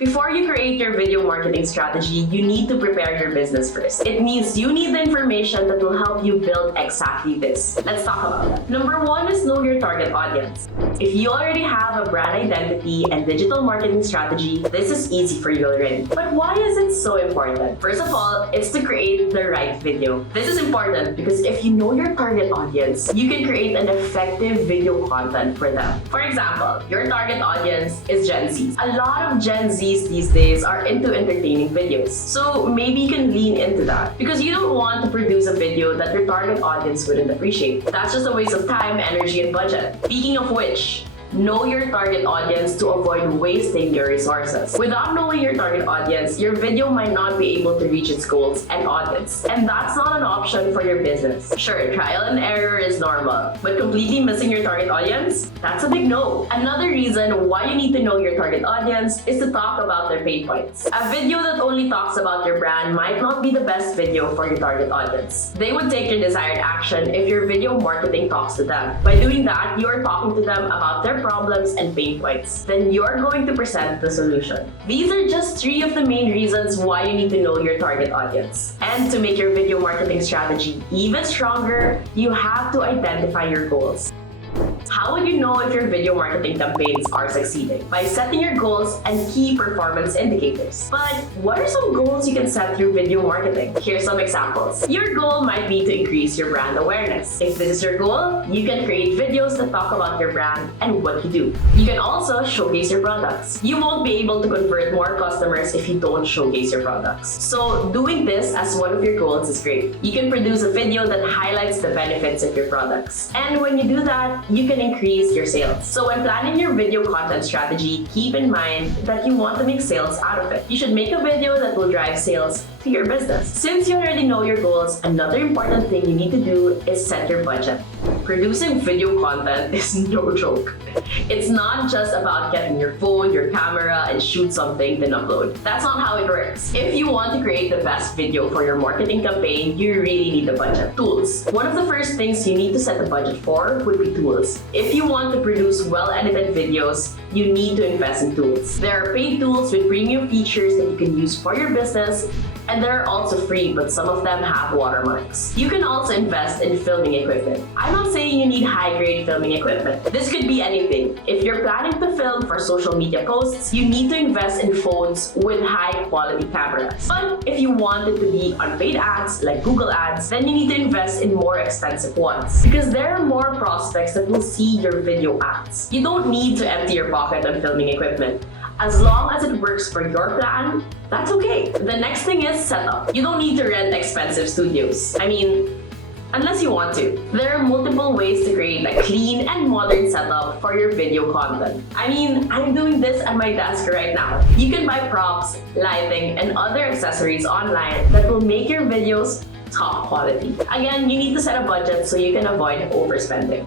Before you create your video marketing strategy, you need to prepare your business first. It means you need the information that will help you build exactly this. Let's talk about that. Number one is know your target audience. If you already have a brand identity and digital marketing strategy, this is easy for you already. But why is it so important? First of all, it's to create the right video. This is important because if you know your target audience, you can create an effective video content for them. For example, your target audience is Gen Z. A lot of Gen Z these days are into entertaining videos. So maybe you can lean into that because you don't want to produce a video that your target audience wouldn't appreciate. That's just a waste of time, energy, and budget. Speaking of which, know your target audience to avoid wasting your resources. Without knowing your target audience, your video might not be able to reach its goals and audience. And that's not an option for your business. Sure, trial and error is normal, but completely missing your target audience? That's a big no. Another reason why you need to know your target audience is to talk about their pain points. A video that only talks about your brand might not be the best video for your target audience. They would take your desired action if your video marketing talks to them. By doing that, you are talking to them about their problems and pain points. Then you're going to present the solution. These are just 3 of the main reasons why you need to know your target audience. And to make your video marketing strategy even stronger, you have to identify your goals. How would you know if your video marketing campaigns are succeeding? By setting your goals and key performance indicators. But what are some goals you can set through video marketing? Here's some examples. Your goal might be to increase your brand awareness. If this is your goal, you can create videos that talk about your brand and what you do. You can also showcase your products. You won't be able to convert more customers if you don't showcase your products. So doing this as one of your goals is great. You can produce a video that highlights the benefits of your products. And when you do that, you can increase your sales. So when planning your video content strategy, keep in mind that you want to make sales out of it. You should make a video that will drive sales to your business. Since you already know your goals, another important thing you need to do is set your budget. Producing video content is no joke. It's not just about getting your phone, your camera, and shoot something, then upload. That's not how it works. If you want to create the best video for your marketing campaign, you really need a budget. Tools. One of the first things you need to set a budget for would be tools. If you want to produce well-edited videos, you need to invest in tools. There are paid tools with premium features that you can use for your business, and there are also free, but some of them have watermarks. You can also invest in filming equipment. I'm not saying you need high-grade filming equipment. This could be anything. If you're planning to film for social media posts, you need to invest in phones with high-quality cameras. But if you want it to be unpaid ads, like Google ads, then you need to invest in more expensive ones. Because there are more prospects that will see your video ads. You don't need to empty your pocket on filming equipment. As long as it works for your plan, that's okay. The next thing is setup. You don't need to rent expensive studios. I mean, unless you want to. There are multiple ways to create a clean and modern setup for your video content. I mean, I'm doing this at my desk right now. You can buy props, lighting, and other accessories online that will make your videos top quality. Again, you need to set a budget so you can avoid overspending.